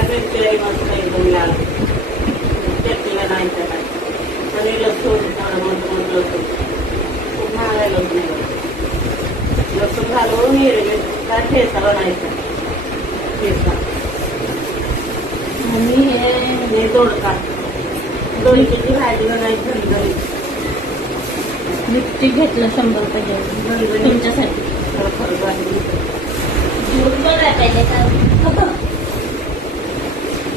ಕಾರ್ಯಕ್ರಮಕ್ಕೆ ಮಾಡ್ತಾರೆ ಮುಖ್ಯಕ್ಕಿಲ್ಲ ನಾಯ್ತಾರೆ ಮನೆಯಲ್ಲಿ ಹೋಗ್ತಾರೆ ಮೊದಲು ಮೊದಲು ಮನೆಯಲ್ಲಿ ಹೋಗ್ತಾರೆ ಸುಂಗಾಲು ನೀರು ಕಟ್ಟೆ ಸಲ ನಾಯ್ತಾರೆ मी हे हे दोडका दोन किती भाजी बनायची दही लिपस्टिक घेतलं शंभर रुपये तुमच्यासाठी दूर पण राखायचं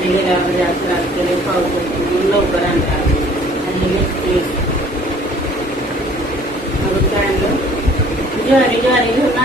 येतो ना जास्त लवकर आणतात आणि मिरची अजून काय आणलं ज्वारी ज्वारी घेऊन